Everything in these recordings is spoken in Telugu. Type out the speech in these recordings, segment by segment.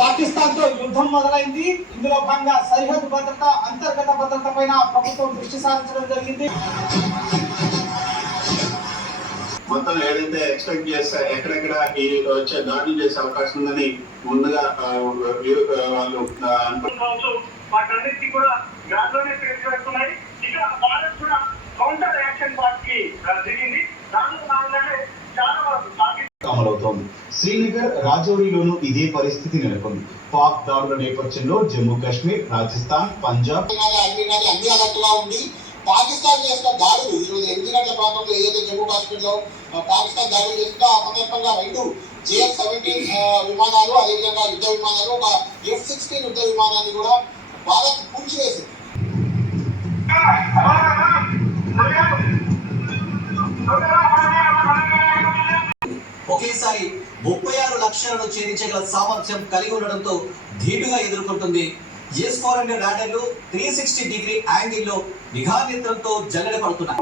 పాకిస్తాన్ తో యుద్ధం మొదలైంది. ఇందులో భాగంగా సరిహద్దు భద్రత, అంతర్గత భద్రత పైన ప్రభుత్వం దృష్టి సారించడం జరిగింది. మొత్తం ఏదైతే ఎక్స్పెక్ట్ చేస్తే ఎక్కడెక్కడ ఈ వచ్చే దాడులు చేసే అవకాశం ఉందని ముందుగా వాళ్ళు వాటన్నిటికీ కూడా దాంట్లోనే పేర్కొన్నాయి. ఇక్కడ భారత్ కూడా కౌంటర్ యాక్షన్ పార్టీ దిగింది. దాంట్లో భాగంగానే చాలా వరకు అమలవుతోంది. శ్రీనగర్, రాజౌరిలోనూ ఇదే పరిస్థితి నెలకొంది. పాక్ దాడుల నేపథ్యంలో జమ్మూ కాశ్మీర్, రాజస్థాన్, పంజాబ్ అన్ని అలర్ట్గా ఉండి పాకిస్తాన్ చేసిన దాడులు ఈరోజు 8 గంటల ప్రాంతంలో ఏదైతే జమ్మూ కాశ్మీర్ లో పాకిస్తాన్ దాడులు చేస్తుందో ఆ సందర్భంగా 2 JF-17 విమానాలు, అదేవిధంగా యుద్ధ విమానాలు, ఒక F-16 యుద్ధ విమానాన్ని కూడా భారత్ కూల్చివేసింది. ఒకేసారి 36 లక్షలను ఛేదించగల సామర్థ్యం కలిగి ఉండడంతో ధీటుగా ఎదుర్కొంటుంది. S-400 రాడార్లు 360 డిగ్రీ యాంగిల్లో నిఘా నేత్రంతో జల్లెడ పడుతున్నాయి.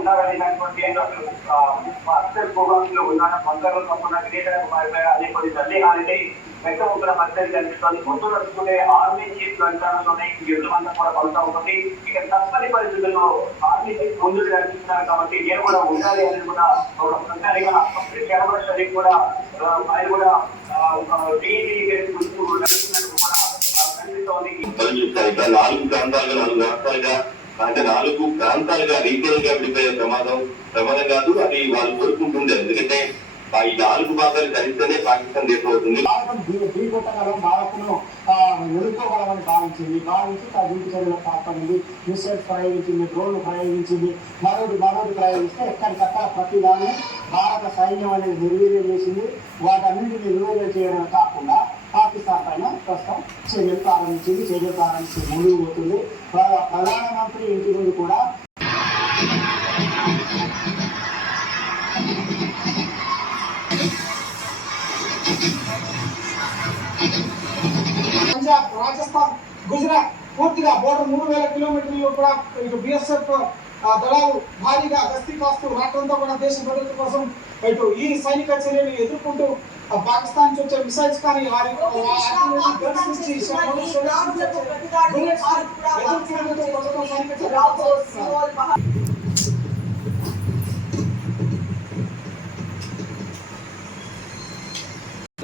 ఆర్మీ చీఫ్ అంచనాలోనే యుద్ధమంతా కూడా కొనసాగుతుంది. ఇక తప్పని పరిస్థితుల్లో ఆర్మీ చీఫ్ ముందుకు నడిపిస్తున్నారు కాబట్టి నేను కూడా ఉండాలి అని కూడా ఒక ప్రచారిగా షరీఫ్ కూడా ఆయన కూడా నాలుగు ప్రాంతాలుగా రీటైల్ గా విడిపోయే ప్రమాదం కాదు, అది వాళ్ళు కోరుకుంటుంది. ఎందుకంటే ఈ 4 భాగాలు కలిస్తేనే పాకిస్తాన్ దేశం అవుతుంది. భారత్ను ఎదుర్కోగలమని భావించి తగ్గింపు చర్యలు పాల్పడింది. మిసైల్స్ ప్రయోగించింది, డ్రోన్లు ప్రయోగించింది, మరొకటి ప్రయోగిస్తే ఎక్కడికక్కడ ప్రతిదాన్ని భారత సైన్యం అనేది నిర్వీర్యం చేసింది. వాటన్నింటినీ నిర్వీర్యం చేయడమే కాకుండా పాకిస్తాన్ పైన ప్రస్తుతం చర్యలు ప్రారంభించి ముందుకు పోతుంది. ప్రధానమంత్రి ఇంటి ముందు కూడా పంజాబ్, రాజస్థాన్, గుజరాత్ పూర్తిగా బోర్డర్ 3000 కిలోమీటర్లు కూడా ఇటు BSF దళాలు భారీగా గస్తీ కాస్తూ రాష్ట్రంతో కూడా దేశ భద్రత కోసం ఇటు ఈ సైనిక చర్యలు ఎదుర్కొంటూ పాకిస్తాన్ నుంచి వచ్చే మిసైల్స్ కానీ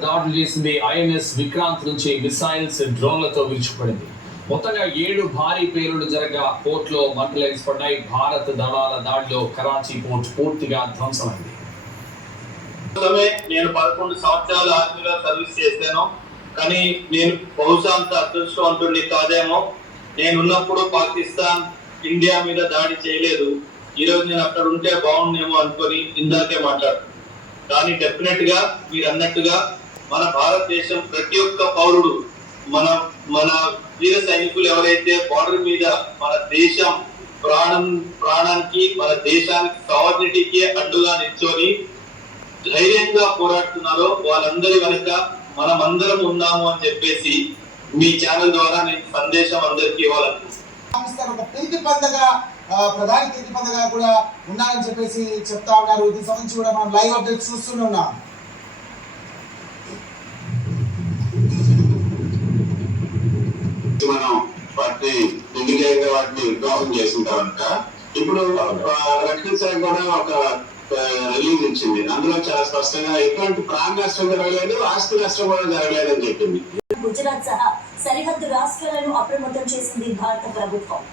దాడులు చేసింది. INS విక్రాంత్ నుంచి మిసైల్స్, డ్రోన్లతో విరుచుకుపడింది. మొత్తంగా 7 భారీ పేలుళ్లు జరగా పోర్ట్లో మంటలైన్స్ పడ్డాయి. భారత దళాల దాడిలో కరాచీ పోర్ట్ పూర్తిగా ధ్వంసమైంది. నేను 11 సంవత్సరాలు ఆర్మీలో సర్వీస్ చేశాను, కానీ నేను బహుశా అంత అదృష్టవంతుడిని కాదేమో. నేనున్నప్పుడు పాకిస్తాన్ ఇండియా మీద దాడి చేయలేదు. ఈరోజు నేను అక్కడ ఉంటే బాగుండేమో అనుకొని ఇందాకే మాట్లాడుతున్నాను. కానీ డెఫినెట్ గా మీరు అన్నట్టుగా మన భారతదేశం ప్రతి ఒక్క పౌరుడు, మన వీర సైనికులు ఎవరైతే బార్డర్ మీద మన దేశం ప్రాణానికి, మన దేశానికి సావర్నిటీకి అడ్డుగా నిల్చొని ధైర్యంగా పోరాడుతున్నారో వాళ్ళందరి వెనుక మనమందరం ఉన్నాము అని చెప్పేసి మీ ఛానల్ ద్వారా నేను సందేశం అందరికీ ఇవ్వాలనుకుంటున్నాను. ప్రీతి పండుగ, ప్రధాని ప్రీతి పండుగ కూడా ఉన్నారని చెప్పేసి చెప్తా ఉన్నారు. దీనికి సంబంధించి కూడా మనం లైవ్ అప్డేట్ చూస్తూనే ఉన్నాం. మనం వాటిని ఇండికేగా వాటిని విధ్వంసం చేసిన కనుక ఇప్పుడు రక్షణ శాఖ కూడా ఒక రిలీజ్ ఇచ్చింది. అందులో చాలా స్పష్టంగా ఎటువంటి ప్రాణ నష్టం జరగలేదు, ఆస్తి నష్టం కూడా జరగలేదని చెప్పింది. గుజరాత్ సహా సరిహద్దు రాష్ట్రాలను అప్రమత్తం చేసింది భారత ప్రభుత్వం.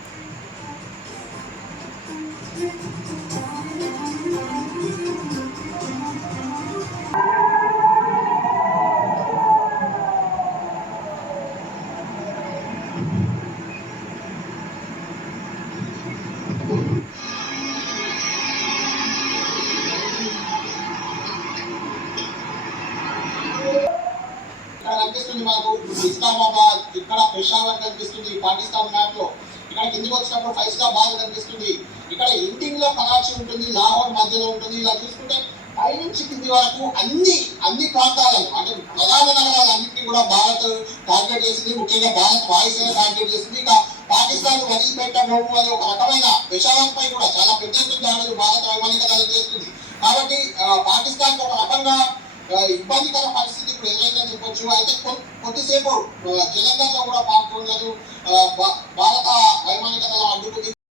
కనిపిస్తుంది మనకు ఇస్లామాబాద్, ఇక్కడ పెషావర్ కనిపిస్తుంది పాకిస్తాన్ మ్యాప్ లో. ఇక్కడ కిందికి వచ్చినప్పుడు ఫైజాబాద్ కనిపిస్తుంది. ఇక్కడ ఎండింగ్ లో కరాచీ ఉంటుంది, లాహోర్ మధ్యలో ఉంటుంది. ఇలా చూసుకుంటే పై నుంచి కింది వరకు అన్ని ప్రాంతాలను, అంటే ప్రధాన నగరాలన్నింటినీ కూడా భారత్ టార్గెట్ చేసింది. ముఖ్యంగా భారత్ వాయుసేన టార్గెట్ చేసింది. ఇక పాకిస్తాన్ వదిలిపెట్టబోము అనే ఒక రకమైన పెషావర్ పై కూడా చాలా పెద్ద దాడులు భారత వైమానిక దళం చేస్తుంది. కాబట్టి పాకిస్తాన్ ఒక రకంగా ఇబ్బందికర పరిస్థితి ఇప్పుడు ఎదురైందని చెప్పొచ్చు. అయితే కొద్దిసేపు తెలంగాణలో కూడా పాక్ డ్రోన్లను భారత